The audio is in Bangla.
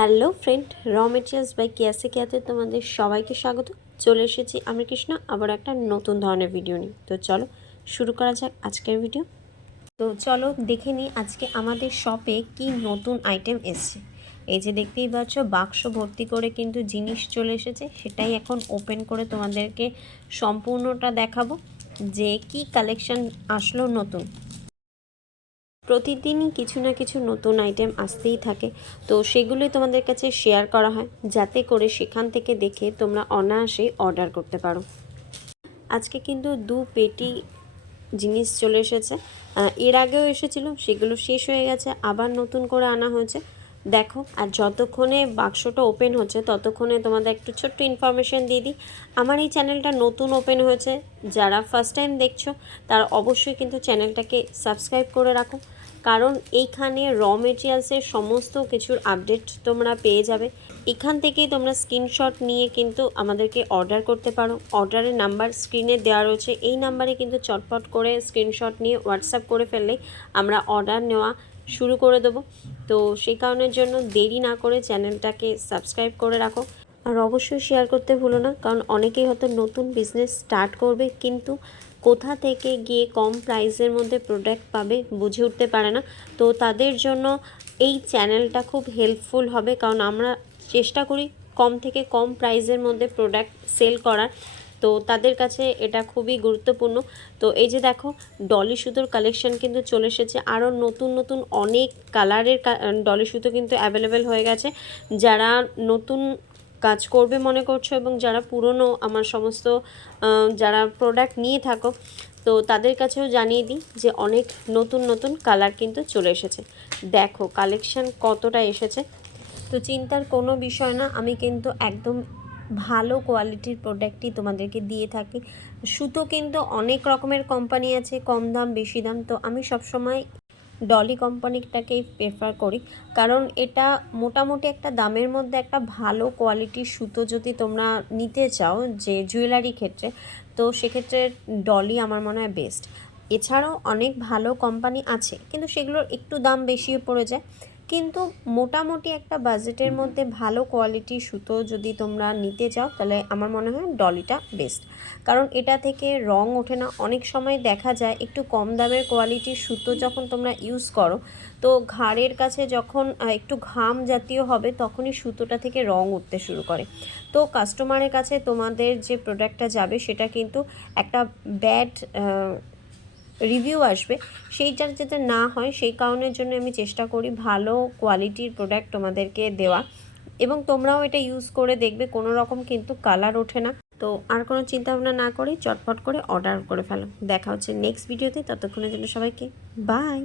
Hello friend, raw materials by কেয়াসে কেয়াতে তোমাদের সবাইকে স্বাগত। চলে এসেছি আমি কৃষ্ণ আবার একটা নতুন ধরনের ভিডিও নিয়ে। তো চলো শুরু করা যাক আজকের ভিডিও। তো চলো দেখে নিই আজকে আমাদের শপে কি নতুন আইটেম এসছে। এই যে দেখতেই পাচ্ছ বাক্স ভর্তি করে কিন্তু জিনিস চলে এসেছে, সেটাই এখন ওপেন করে তোমাদেরকে সম্পূর্ণটা দেখাবো যে কি কালেকশন আসলো নতুন। প্রতিদিনই কিছু না কিছু নতুন আইটেম আসতেই থাকে, তো সেগুলোই তোমাদের কাছে শেয়ার করা হয় যাতে করে সেখান থেকে দেখে তোমরা অনায়াসে অর্ডার করতে পারো। আজকে কিন্তু 2 পেটি জিনিস চলে এসেছে। এর আগেও এসেছিল, সেগুলো শেষ হয়ে গেছে, আবার নতুন করে আনা হয়েছে। দেখো, আর যতক্ষণে বাক্সটা ওপেন হচ্ছে ততক্ষণে তোমাদের একটু ছোট্ট ইনফরমেশান দিয়ে দিই। আমার এই চ্যানেলটা নতুন ওপেন হয়েছে, যারা ফার্স্ট টাইম দেখছো তারা অবশ্যই কিন্তু চ্যানেলটাকে সাবস্ক্রাইব করে রাখো, কারণ এইখানে র মেটেরিয়ালসের সমস্ত কিছুর আপডেট তোমরা পেয়ে যাবে। এখান থেকেই তোমরা স্ক্রিনশট নিয়ে কিন্তু আমাদেরকে অর্ডার করতে পারো। অর্ডারের নাম্বার স্ক্রিনে দেওয়া রয়েছে, এই নাম্বারে কিন্তু চটপট করে স্ক্রিনশট নিয়ে হোয়াটসঅ্যাপ করে ফেললেই আমরা অর্ডার নেওয়া শুরু করে দেবো। তো সেই কারণের জন্য দেরি না করে চ্যানেলটাকে সাবস্ক্রাইব করে রাখো, আর অবশ্যই শেয়ার করতে ভুলো না, কারণ অনেকেই হয়তো নতুন বিজনেস স্টার্ট করবে কিন্তু কোথা থেকে গিয়ে কম প্রাইসের মধ্যে প্রোডাক্ট পাবে বুঝে উঠতে পারে না। তো তাদের জন্য এই চ্যানেলটা খুব হেল্পফুল হবে, কারণ আমরা চেষ্টা করি কম থেকে কম প্রাইসের মধ্যে প্রোডাক্ট সেল করার। তো তাদের কাছে এটা খুবই গুরুত্বপূর্ণ। তো এই যে দেখো, ডলি সুতোর কালেকশন কিন্তু চলে এসেছে, আরও নতুন নতুন অনেক কালারের ডলি সুতো কিন্তু অ্যাভেলেবেল হয়ে গেছে। যারা নতুন কাজ করবে মনে করছো এবং যারা পুরনো আমার সমস্ত যারা প্রোডাক্ট নিয়ে থাকো, তো তাদের কাছেও জানিয়ে দিই যে অনেক নতুন নতুন কালার কিন্তু চলে এসেছে। দেখো কালেকশন কতটা এসেছে। তো চিন্তার কোনো বিষয় না, আমি কিন্তু একদম ভালো কোয়ালিটির প্রোডাক্টই তোমাদেরকে দিয়ে থাকি। সুতো কিন্তু অনেক রকমের কোম্পানি আছে, কম দাম বেশি দাম, তো আমি সবসময় ডলি কোম্পানিটাকেই প্রেফার করি, কারণ এটা মোটামুটি একটা দামের মধ্যে একটা ভালো কোয়ালিটির সুতো যদি তোমরা নিতে চাও যে জুয়েলারি ক্ষেত্রে, তো সেক্ষেত্রে ডলি আমার মনে হয় বেস্ট। এছাড়াও অনেক ভালো কোম্পানি আছে কিন্তু সেগুলোর একটু দাম বেশি পড়ে যায়, কিন্তু মোটামুটি একটা বাজেটের মধ্যে ভালো কোয়ালিটির সুতো যদি তোমরা নিতে চাও তাহলে আমার মনে হয় ডলিটা বেস্ট, কারণ এটা থেকে রং ওঠে না। অনেক সময় দেখা যায় একটু কম দামের কোয়ালিটির সুতো যখন তোমরা ইউজ করো, তো ঘাড়ের কাছে যখন একটু ঘাম জাতীয় হবে তখনই সুতোটা থেকে রং উঠতে শুরু করে। তো কাস্টমারের কাছে তোমাদের যে প্রোডাক্টটা যাবে সেটা কিন্তু একটা ব্যাড রিভিউ আসবে, সেইটার যাতে না হয় সেই কারণের জন্য আমি চেষ্টা করি ভালো কোয়ালিটির প্রোডাক্ট তোমাদেরকে দেওয়া, এবং তোমরাও এটা ইউজ করে দেখবে কোনো রকম কিন্তু কালার ওঠে না। তো আর কোনো চিন্তা ভাবনা না করে চটপট করে অর্ডার করে ফেলো। দেখা হচ্ছে নেক্সট ভিডিওতে, ততক্ষণের জন্য সবাইকে বাই।